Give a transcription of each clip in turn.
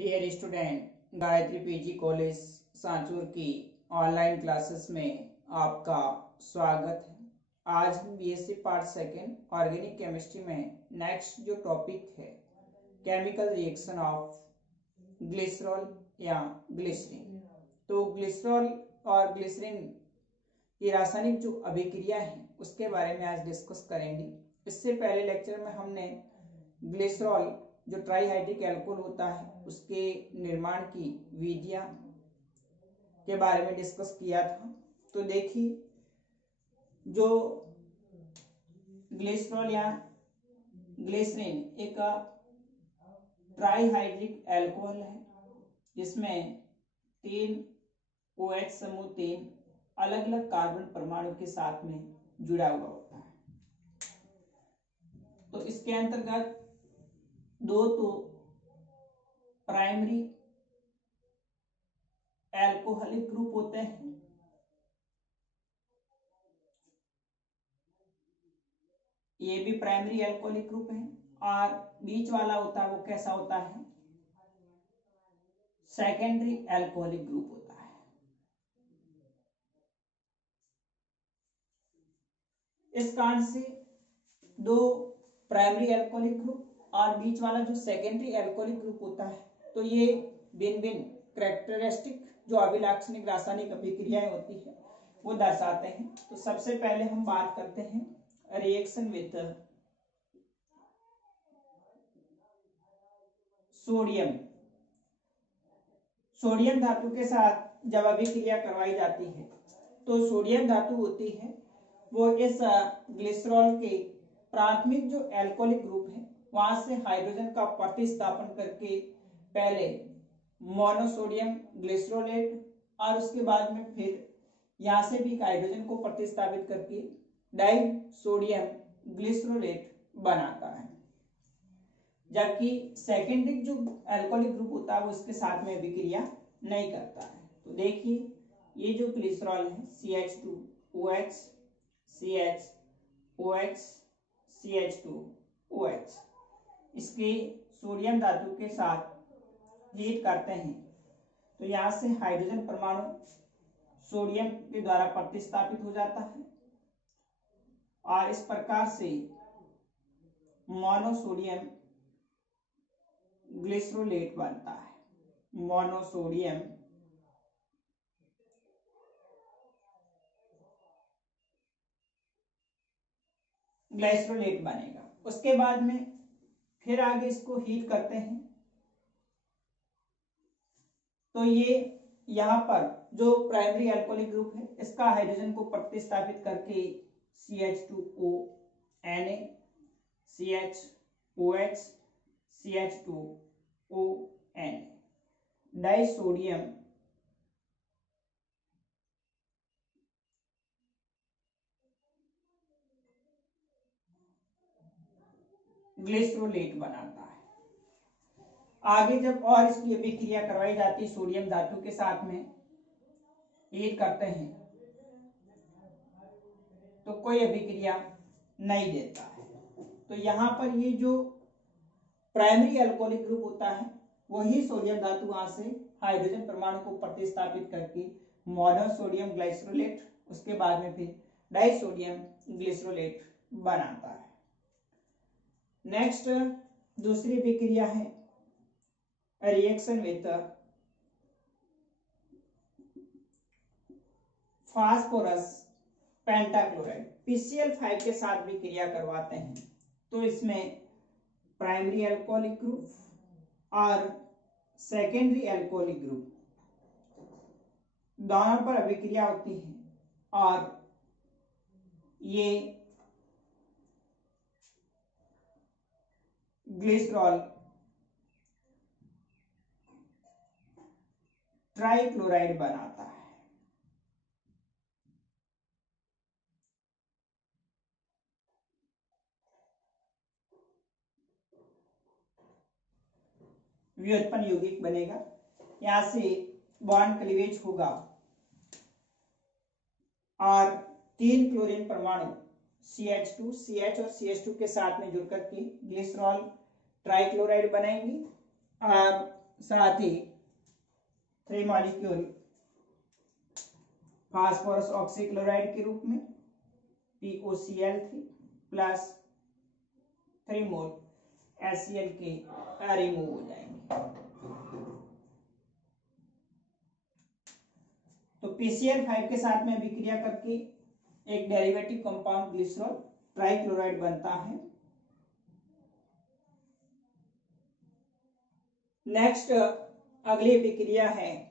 Dear student, Gayatri PG college Sanchore की online classes में आपका स्वागत है। आज हम BSc part second organic chemistry में नेक्स्ट जो टॉपिक है केमिकल रिएक्शन ऑफ ग्लिसरॉल या ग्लिसरीन। तो ग्लिसरॉल और ग्लिसरीन की रासायनिक जो अभिक्रिया है उसके बारे में आज डिस्कस करेंगे। इससे पहले लेक्चर में हमने ग्लिसरॉल जो ट्राईहाइड्रिक एल्कोहल होता है उसके निर्माण की विधियां के बारे में डिस्कस किया था। तो देखिए, जो ग्लिसरॉल या ग्लिसरीन एक ट्राईहाइड्रिक एल्कोहल है जिसमें 3 OH समूह 3 अलग अलग कार्बन परमाणु के साथ में जुड़ा हुआ होता है। तो इसके अंतर्गत दो तो प्राइमरी एल्कोहलिक ग्रुप होते हैं, ये भी प्राइमरी एल्कोहलिक ग्रुप है, और बीच वाला होता है वो कैसा होता है, सेकेंडरी एल्कोहलिक ग्रुप होता है। इस कारण से दो प्राइमरी एल्कोहलिक ग्रुप और बीच वाला जो सेकेंडरी एल्कोहलिक ग्रुप होता है, तो ये भिन्न भिन्न कैरेक्टरिस्टिक जो अभिलाक्षणिक रासायनिक अभिक्रियाएं होती है वो दर्शाते हैं। तो सबसे पहले हम बात करते हैं रिएक्शन विद सोडियम। सोडियम धातु के साथ जब अभिक्रिया करवाई जाती है तो सोडियम धातु होती है वो इस ग्लिसरॉल के प्राथमिक जो एल्कोहलिक ग्रुप है वहां से हाइड्रोजन का प्रतिस्थापन करके पहले मोनोसोडियम ग्लिसरोलेट और उसके बाद में फिर यहां से भी हाइड्रोजन को प्रतिस्थापित करके डाई सोडियम ग्लिसरोलेट बनाता है। जबकि सेकेंडरी जो एल्कोहलिक ग्रुप होता है वो इसके साथ में अभिक्रिया नहीं करता है। तो देखिए, ये जो ग्लिसरॉल है CH2OH CHOH CH2OH, इसके सोडियम धातु के साथ हीट करते हैं तो यहां से हाइड्रोजन परमाणु सोडियम के द्वारा प्रतिस्थापित हो जाता है और इस प्रकार से मोनोसोडियम ग्लिसरोलेट बनता है। मोनोसोडियम ग्लिसरोलेट बनेगा। उसके बाद में फिर आगे इसको हीट करते हैं तो ये यहाँ पर जो प्राइमरी एल्कोहलिक ग्रुप है इसका हाइड्रोजन को प्रतिस्थापित करके CH2ONa CHOH CH2ONa डाइसोडियम ग्लिसरोलेट बनाता है। आगे जब और इसकी अभिक्रिया करवाई जाती है सोडियम धातु के साथ में हीट करते हैं तो कोई अभिक्रिया नहीं देता है। तो यहाँ पर ये जो प्राइमरी एल्कोहलिक ग्रुप होता है वही सोडियम धातु वहां से हाइड्रोजन परमाणु को प्रतिस्थापित करके मोनोसोडियम ग्लिसरोलेट उसके बाद में फिर डाइसोडियम ग्लिसरोलेट बनाता है। नेक्स्ट दूसरी अभिक्रिया है reaction with phosphorus pentachloride PCl5 के साथ भी क्रिया करवाते हैं। तो इसमें प्राइमरी एल्कोहलिक ग्रुप और सेकेंडरी एल्कोहलिक ग्रुप दोनों पर अभिक्रिया होती है और ये ग्लिसरॉल ट्राइक्लोराइड बनाता है। व्युत्पन्न यौगिक बनेगा, यहां से बॉन्ड क्लीवेज होगा और 3 क्लोरीन परमाणु CH2 CH और CH2 के साथ में जुड़कर के ग्लिसरॉल ट्राइक्लोराइड बनाएंगे और साथ ही 3 मॉलिक्यूल फास्फोरस ऑक्सीक्लोराइड के रूप में POCl3 प्लस 3 मोल HCl के रिमूव हो जाएंगे। तो PCl5 के साथ में अभिक्रिया करके एक डेरिवेटिव कंपाउंड ग्लिसरॉल ट्राइक्लोराइड बनता है। नेक्स्ट अगली अभिक्रिया है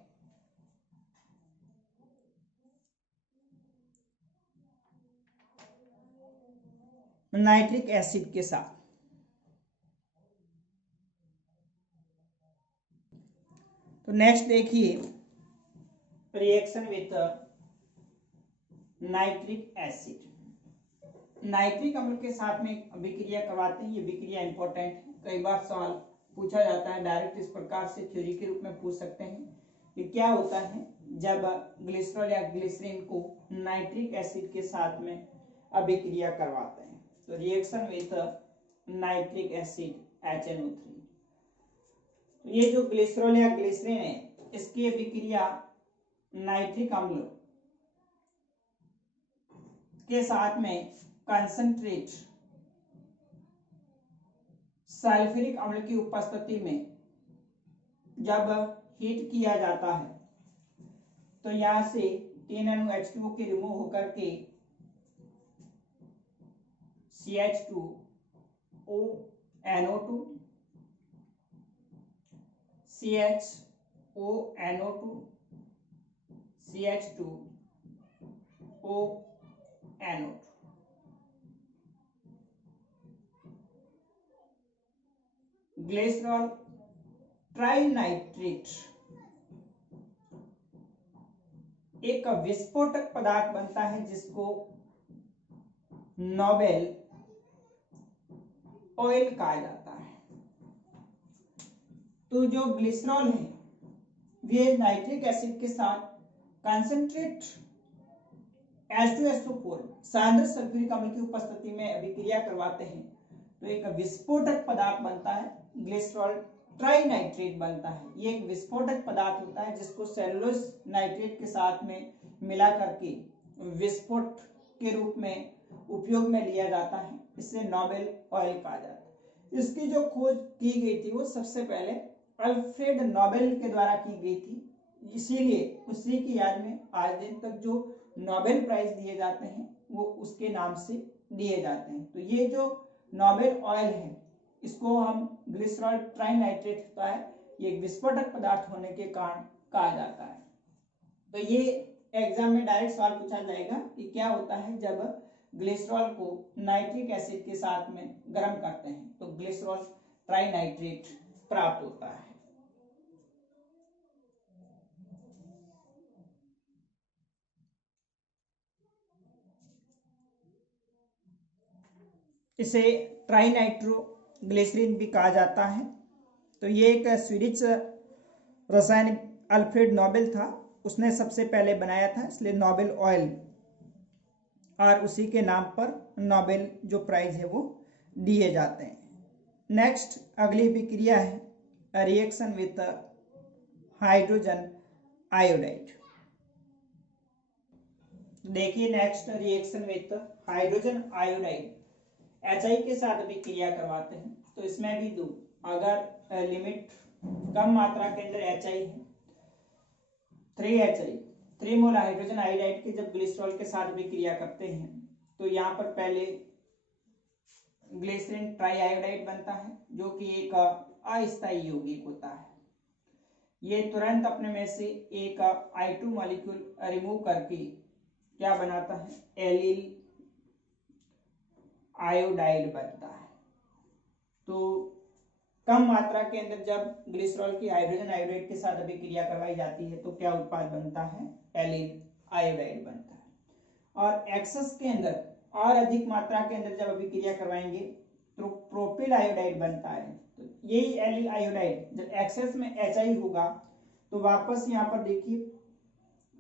नाइट्रिक एसिड के साथ। तो नेक्स्ट देखिए reaction with nitric acid. Nitric अम्ल के साथ में अभिक्रिया करवाते हैं। ये अभिक्रिया इंपॉर्टेंट है, कई बार सवाल पूछा जाता है, डायरेक्ट इस प्रकार से थ्योरी के रूप में पूछ सकते हैं कि क्या होता है जब ग्लिसरॉल या ग्लिसरीन को नाइट्रिक एसिड के साथ में अभिक्रिया करवाते हैं। तो reaction with nitric acid HNO3। ये जो ग्लिसरॉल या ग्लिसरीन है इसकी अभिक्रिया नाइट्रिक अम्ल के साथ में कंसंट्रेट सल्फ्यूरिक अम्ल की उपस्थिति में जब हीट किया जाता है तो यहां से 3 अणु H2O के रिमूव होकर के CH2ONO2 CHONO2 CH2ONO2 glycerol trinitrate एक विस्फोटक पदार्थ बनता है जिसको नोबेल ऑयल कहा जाता है। तो जो ग्लिसरॉल है वे नाइट्रिक एसिड के साथ कंसंट्रेट H2SO4 सांद्र सल्फ्यूरिक अम्ल की उपस्थिति में अभिक्रिया करवाते हैं तो एक विस्फोटक पदार्थ बनता है, ग्लिसरॉल ट्राइनाइट्रेट बनता है। ये एक विस्फोटक पदार्थ होता है जिसको सेलुलोज नाइट्रेट के साथ में मिला करके विस्फोट के रूप में उपयोग में लिया जाता है। इससे नोबेल ऑयल कहा जाता है। इसकी जो खोज की गई थी वो सबसे पहले अल्फ्रेड नोबेल के द्वारा की गई थी, इसीलिए उसी की याद में आज दिन तक जो नोबेल प्राइज दिए जाते हैं वो उसके नाम से दिए जाते हैं। तो ये जो नोबेल ऑयल है इसको हम ग्लिसरॉल ट्राइनाइट्रेट होता है, ये एक विस्फोटक पदार्थ होने के कारण कहा जाता है। तो ये एग्जाम में डायरेक्ट सवाल पूछा जाएगा कि क्या होता है जब ग्लिसरॉल को नाइट्रिक एसिड के साथ में गर्म करते हैं तो ग्लिसरॉल ट्राइनाइट्रेट प्राप्त होता है। इसे ट्राइनाइट्रोग्लिसरीन भी कहा जाता है। तो ये एक स्वीडिश रासायनिक अल्फ्रेड नोबेल था, उसने सबसे पहले बनाया था, इसलिए नोबेल ऑयल और उसी के नाम पर नोबेल जो प्राइज है वो दिए जाते हैं। नेक्स्ट अगली विक्रिया है रिएक्शन विथ हाइड्रोजन आयोडाइड। देखिए next reaction with hydrogen iodide HI के साथ भी क्रिया करवाते हैं। तो इसमें भी दो, अगर लिमिट कम मात्रा के अंदर HI है 3HI 3 मोल हाइड्रोजन आयोडाइड के जब ग्लिसरॉल के साथ भी क्रिया करते हैं तो यहाँ पर पहले ग्लिसरीन ट्राई आयोडाइड बनता है जो कि एक अस्थायी यौगिक होता है। ये तुरंत अपने में से एक I2 मॉलिक्यूल रिमूव करके क्या बनाता है, एलिल आयोडाइड बनता है। तो कम मात्रा के अंदर जब ग्लिसरॉल की हाइड्रोजन आयोडाइड के साथ अभिक्रिया करवाई जाती है तो क्या उत्पाद बनता है, एलिल आयोडाइड बनता है। और एक्सेस के अंदर और अधिक मात्रा के अंदर जब अभिक्रिया करवाएंगे तो प्रोपिल आयोडाइड बनता है। तो यही एलिल आयोडाइड जब एक्सेस में HI होगा तो वापस यहाँ पर देखिए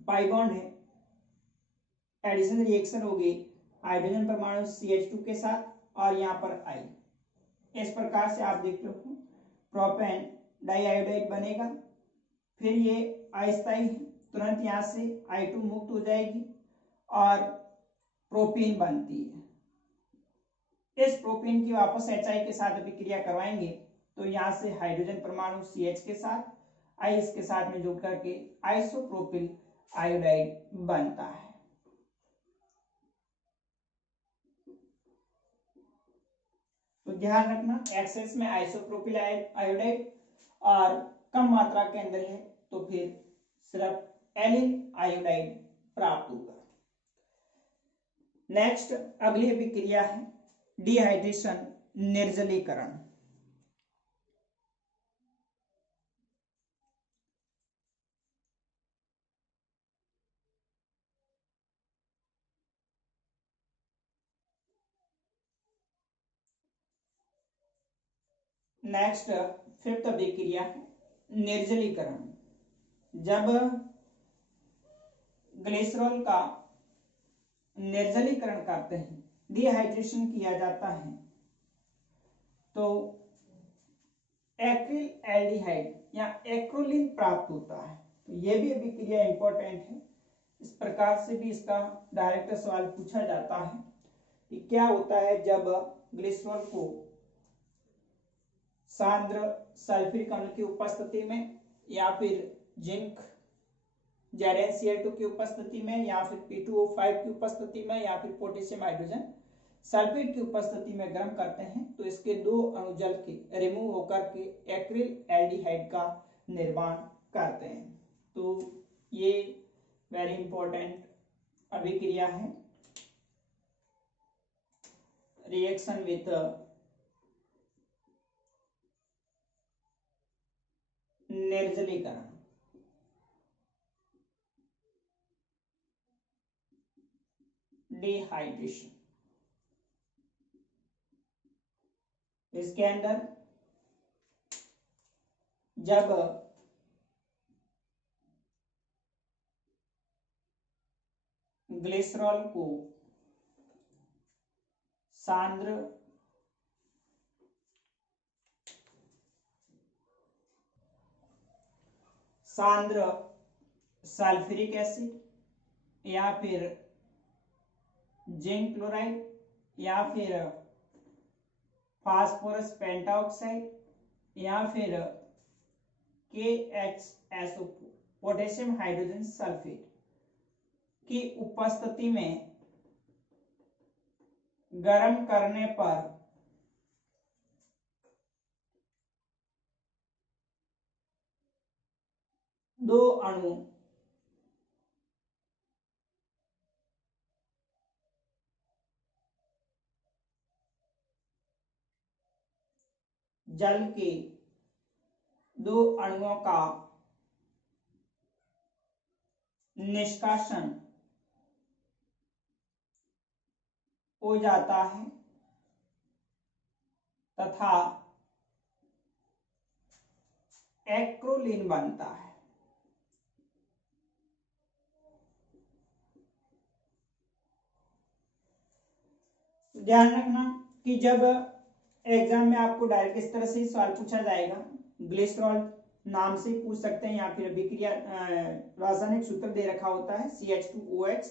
पाई बॉन्ड है, एडिशन रिएक्शन होगी हाइड्रोजन परमाणु CH2 के साथ और यहाँ पर I। इस प्रकार से आप देखते हो प्रोपेन डाइआयोडाइड बनेगा। फिर ये अस्थायी है, तुरंत यहाँ से I2 मुक्त हो जाएगी और प्रोपीन बनती है। इस प्रोपीन की वापस HI के साथ अभिक्रिया करवाएंगे तो यहाँ से हाइड्रोजन परमाणु CH के साथ I इसके साथ में जुड़ करके आइसोप्रोपिल आयोडाइड बनता है। तो ध्यान रखना, एक्सेस में आइसोप्रोपिल आयोडाइड और कम मात्रा के अंदर है तो फिर सिर्फ एलिल आयोडाइड प्राप्त होगा। नेक्स्ट अगली अभिक्रिया है डिहाइड्रेशन, निर्जलीकरण। नेक्स्ट फिफ्थ अभिक्रिया है निर्जलीकरण। जब ग्लिसरॉल का निर्जलीकरण करते हैं, डिहाइड्रेशन किया जाता है, तो एक्रिल एल्डिहाइड या एक्रोलिन प्राप्त होता है। तो यह भी अभिक्रिया इंपॉर्टेंट है। इस प्रकार से भी इसका डायरेक्ट सवाल पूछा जाता है कि क्या होता है जब ग्लिसरॉल को सांद्र सल्फ्यूरिक अम्ल की उपस्थिति में या फिर जिंक ZnCl2 की उपस्थिति में या फिर P2O5 की उपस्थिति में या फिर पोटेशियम हाइड्रोजन सल्फेट की उपस्थिति में गर्म करते हैं तो इसके दो अणु जल के रिमूव होकर के एक्रिल एल्डिहाइड का निर्माण करते हैं। तो ये वेरी इंपॉर्टेंट अभिक्रिया है। रिएक्शन विथ निर्जलीकरण। डिहाइड्रेशन, इसके अंदर जब ग्लिसरॉल को सांद्र सल्फ्यूरिक एसिड या फिर जिंक क्लोराइड या फिर फास्फोरस पेंटाऑक्साइड या फिर KHSO पोटेशियम हाइड्रोजन सल्फेट की उपस्थिति में गर्म करने पर दो अणु जल के दो अणुओं का निष्कासन हो जाता है तथा एक्रोलिन बनता है। ध्यान रखना कि जब एग्जाम में आपको डायरेक्ट इस तरह से सवाल पूछा जाएगा, ग्लिसरॉल नाम से पूछ सकते हैं या फिर अभिक्रिया रासायनिक सूत्र दे रखा होता है CH2OH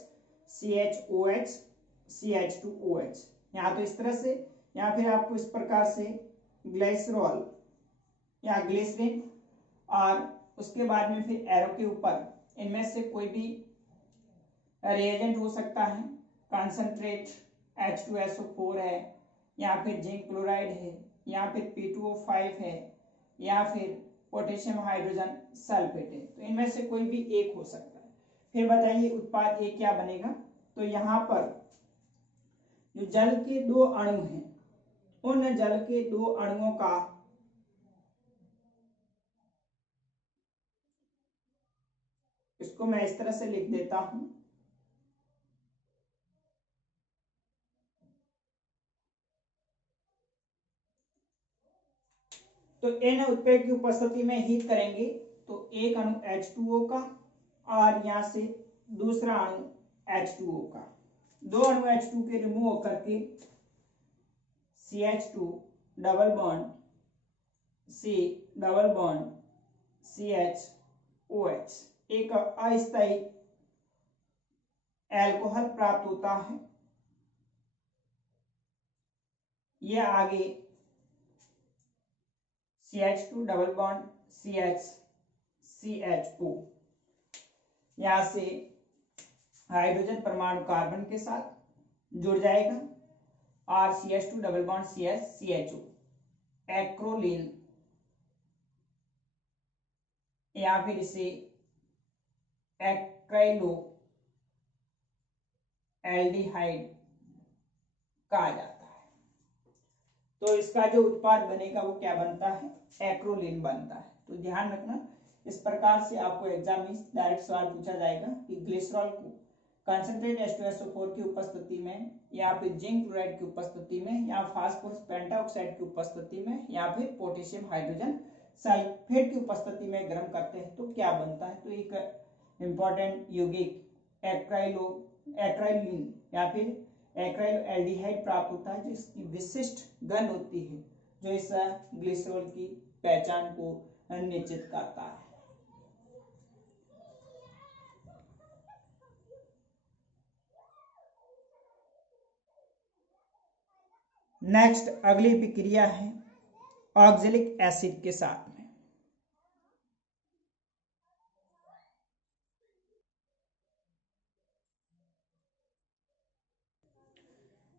CHOH CH2OH, यहाँ तो इस तरह से, या फिर आपको इस प्रकार से ग्लिसरॉल या ग्लिसरीन और उसके बाद में फिर एरो के ऊपर इनमें से कोई भी रिएजेंट हो सकता है, कंसंट्रेट H2SO4 है या फिर जिंक क्लोराइड है या फिर P2O5 है या फिर पोटेशियम हाइड्रोजन सल्फेट है, तो इनमें से कोई भी एक हो सकता है। फिर बताइए उत्पाद ए क्या बनेगा। तो यहाँ पर जो जल के दो अणु हैं उन जल के दो अणुओं का इसको मैं इस तरह से लिख देता हूं, तो इन उत्प्रेरक की उपस्थिति में हीट करेंगे तो एक अणु H2O का और यहां से दूसरा अणु H2O का, दो अणु H2 के रिमूव होकर के CH2 double bond C double bond CHOH एक अस्थायी एल्कोहल प्राप्त होता है। यह आगे CH2 डबल बॉन्ड CHO यहां से हाइड्रोजन परमाणु कार्बन के साथ जुड़ जाएगा और CH2 double bond CHO acrolein या फिर इसे एक्राइलो एल्डिहाइड कहा जाता है। तो इसका जो उत्पाद बनेगा वो क्या बनता है, एक्रोलीन बनता है। तो ध्यान रखना, इस प्रकार से आपको एग्जाम में डायरेक्ट सवाल पूछा जाएगा कि ग्लिसरॉल को कंसंट्रेट H2SO4 की उपस्थिति में या फिर जिंक क्लोराइड की उपस्थिति में या फास्फोरस पेंटाऑक्साइड की उपस्थिति में या फिर पोटेशियम हाइड्रोजन सल्फेट की उपस्थिति में गर्म करते हैं तो क्या बनता है। तो एक इंपॉर्टेंट यौगिक एक्राइलिन या फिर एक्राइलो एल्डिहाइड प्राप्त होता है, जिसकी विशिष्ट गंध होती है जो इस ग्लिसरॉल की पहचान को निश्चित करता है। नेक्स्ट अगली प्रक्रिया है ऑक्जेलिक एसिड के साथ में।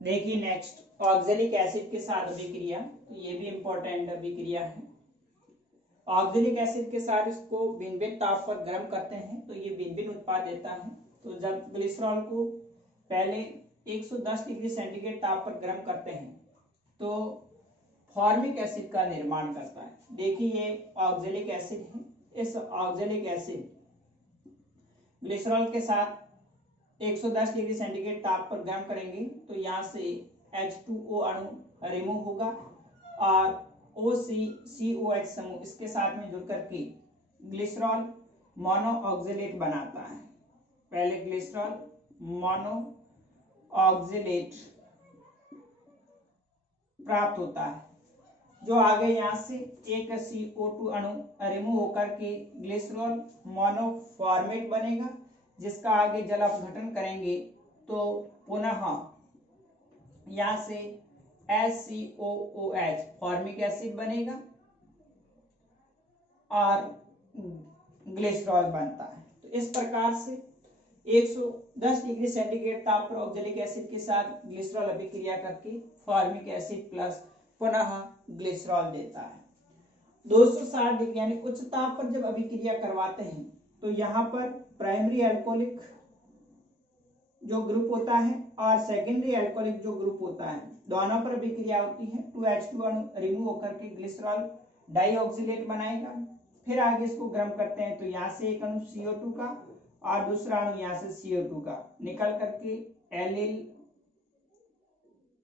देखिए नेक्स्ट ऑक्जेलिक एसिड के साथ अभिक्रिया, तो ये भी इंपॉर्टेंट अभिक्रिया है। ऑक्जेलिक एसिड के साथ इसको भिन्न-भिन्न ताप पर गर्म करते हैं तो ये भिन्न-भिन्न उत्पाद देता है। तो जब ग्लिसरॉल को पहले 110 डिग्री सेंटीग्रेड ताप पर गर्म करते हैं तो फॉर्मिक एसिड का निर्माण करता है। देखिए ये ऑक्जेलिक एसिड है। इस ऑक्जेलिक एसिड ग्लिसरॉल के साथ 110 डिग्री सेंटीग्रेड ताप पर गर्म करेंगे तो यहाँ से H2O अणु रिमूव होगा और OCCOH समूह इसके साथ में जुड़कर के ग्लिसरॉल मोनो ऑक्जेलेट बनाता है। पहले ग्लिसरॉल मोनो ऑक्जेलेट प्राप्त होता है जो आगे यहाँ से एक CO2 अणु रिमूव होकर के ग्लिसरॉल मोनोफॉर्मेट बनेगा, जिसका आगे जल अपघटन करेंगे तो पुनः यहाँ से HCOOH फॉर्मिक एसिड बनेगा और ग्लिसरॉल बनता है। तो इस प्रकार से 110 डिग्री सेंटीग्रेड ताप पर ऑक्जेलिक एसिड के साथ ग्लिसरॉल अभिक्रिया करके फॉर्मिक एसिड प्लस पुनः ग्लिसरॉल देता है। 260 डिग्री यानी उच्च ताप पर जब अभिक्रिया करवाते हैं तो यहाँ पर प्राइमरी एल्कोहलिक जो ग्रुप होता है और सेकेंडरी एल्कोहलिक जो ग्रुप होता है दोनों पर अभिक्रिया होती है। 2H2 अणु रिमूव होकर के ग्लिसरॉल डाइऑक्सिलेट बनाएगा। फिर आगे इसको गर्म करते हैं तो यहाँ से एक अणु CO2 का और दूसरा अणु यहाँ से CO2 का निकल करके एलिल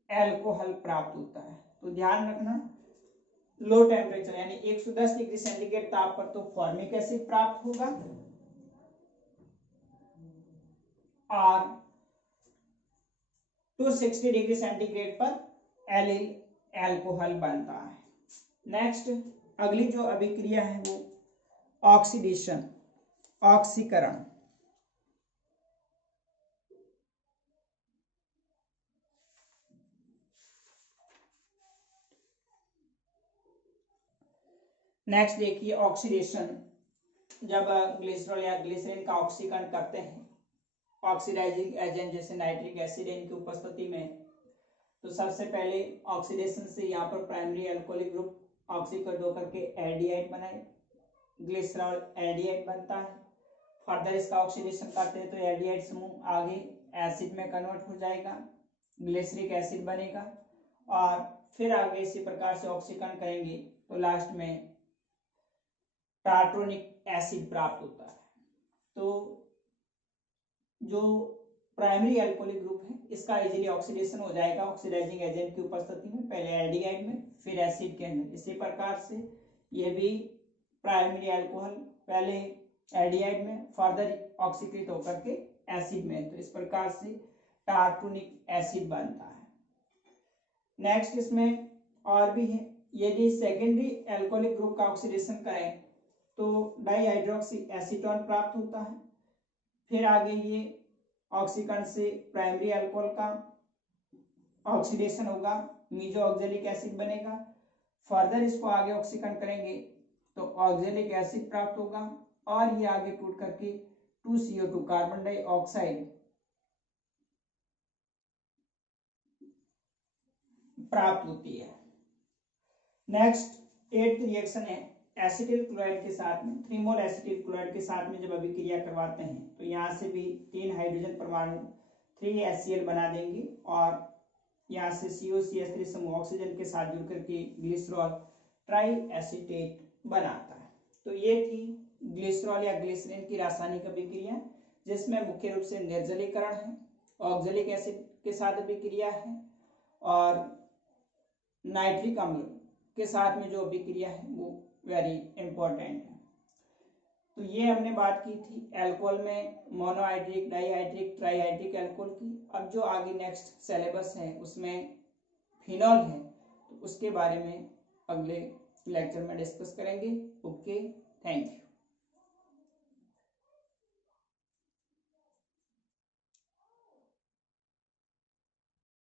एल्कोहल प्राप्त होता है। तो ध्यान रखना, लो टेम्परेचर यानी 110 डिग्री सेंटीग्रेड ताप पर तो फॉर्मिक एसिड प्राप्त होगा और 260 डिग्री सेंटीग्रेड पर एलिल एल्कोहल बनता है। नेक्स्ट अगली जो अभिक्रिया है वो ऑक्सीडेशन ऑक्सीकरण। नेक्स्ट देखिए ऑक्सीडेशन, जब ग्लिसरॉल या ग्लिसरीन का ऑक्सीकरण करते हैं ऑक्सीडाइजिंग एजेंट जैसे नाइट्रिक एसिड इनकी उपस्थिति में, तो सबसे पहले ऑक्सीडेशन से यहाँ पर प्राइमरी एल्कोहलिक ग्रुप ऑक्सीकरण होकर के एल्डिहाइड बनाए, ग्लिसरॉल एल्डिहाइड बनता है। फर्दर इसका ऑक्सीडेशन करते हैं तो एल्डिहाइड समूह आगे एसिड में कन्वर्ट हो जाएगा, ग्लिसरिक एसिड बनेगा और फिर आगे इसी प्रकार से ऑक्सीकरण करेंगे तो लास्ट में टार्ट्रोनिक एसिड प्राप्त होता है। तो जो प्राइमरी एल्कोहलिक ग्रुप है इसका इजीली ऑक्सीडेशन हो जाएगा ऑक्सीडाइजिंग एजेंट की उपस्थिति में, पहले एल्डिहाइड में फिर एसिड के अंदर। इसी प्रकार से ये भी प्राइमरी अल्कोहल पहले एल्डिहाइड में फर्दर ऑक्सीकृत होकर के एसिड में, तो इस प्रकार से टार्ट्रोनिक एसिड बनता है। नेक्स्ट इसमें और भी है, यदि सेकेंडरी एल्कोहलिक ग्रुप का ऑक्सीडेशन करें तो डाईहाइड्रोक्सी एसीटोन प्राप्त होता है। फिर आगे ये ऑक्सीकरण से प्राइमरी अल्कोहल का ऑक्सीडेशन होगा, मीजो ऑक्जेलिक एसिड बनेगा। फर्दर इसको आगे ऑक्सीकरण करेंगे तो ऑक्जेलिक एसिड प्राप्त होगा और ये आगे टूट करके 2CO2 कार्बन डाइऑक्साइड प्राप्त होती है। नेक्स्ट 8th रिएक्शन है एसिटिल क्लोराइड के साथ में, 3 मोल एसिटिल क्लोराइड के साथ में जब अभिक्रिया करवाते हैं तो यहाँ से भी 3 हाइड्रोजन परमाणु 3HCl बना देंगे और यहाँ से COCH3 समूह ऑक्सीजन के साथ जुड़ करके ग्लिसरॉल ट्राई एसीटेट बनाता है। तो ये थी ग्लिसरॉल या ग्लिसरीन की रासायनिक अभिक्रिया, जिसमें मुख्य रूप से निर्जलीकरण है, ऑक्जेलिक एसिड के साथ अभिक्रिया है और नाइट्रिक अम्ल के साथ में जो अभिक्रिया है वो वेरी इंपॉर्टेंट है। तो ये हमने बात की थी एल्कोहल में मोनोहाइड्रिक, डाईहाइड्रिक, ट्राईहाइड्रिक एल्कोहल की। अब जो आगे नेक्स्ट सिलेबस है उसमें फिनॉल है, तो उसके बारे में अगले लेक्चर में डिस्कस करेंगे। Okay, thank you.